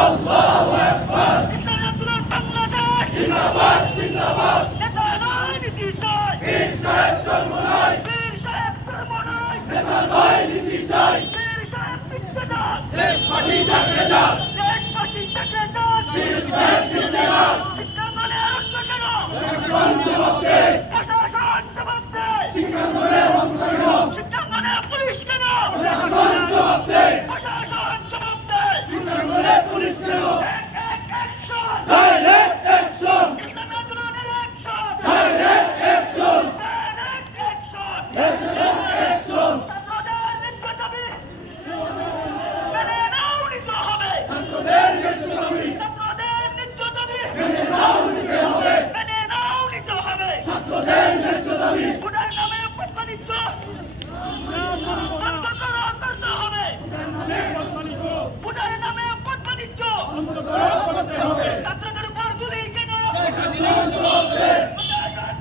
আল্লাহু আকবার। ইসলামী বাংলাদেশ জিন্দাবাদ জিন্দাবাদ। নেতা নয় নীতি চাই। পীর সাহেব জন্ম নয়, পীর সাহেব ধর্ম নয়। নেতা নয় নীতি চাই। পীর সাহেব শিক্ষা দান। দেশবাসী জাগরে যাক, দেশবাসী থেকে যান। পীর সাহেব জিন্দাবাদ। শিক্ষাঙ্গনে রক্ত কেন? প্রশাসন জবাব দে, প্রশাসন জবাব দেয়। শিক্ষাঙ্গনে রক্ত কেন? শিক্ষাঙ্গনে পুলিশ কেন? প্রশাসন জবাব দে, প্রশাসন জবাব দেয়। শিক্ষাঙ্গনে পুলিশ কেন? অ্যাকশন। ডাইরেক্ট অ্যাকশন, ইসলামী আন্দোলনের action. Direct action, direct action. Direct action. ছাত্রদের ন্যায্য দাবি মেনে নাও নিতে হবে। ছাত্রদের ন্যায্য দাবি ছাত্রদের ন্যায্য দাবি মেনে নাও নিতে হবে। মেনে নাও নিতে হবে। ছাত্রদের ন্যায্য দাবি ভোটার নামে প্রতিনিধিত্ব বন্ধ করতে হবে। ভোটার নামে প্রতিনিধিত্ব করতে হবে। ছাত্রদের উপর গুলি কেন?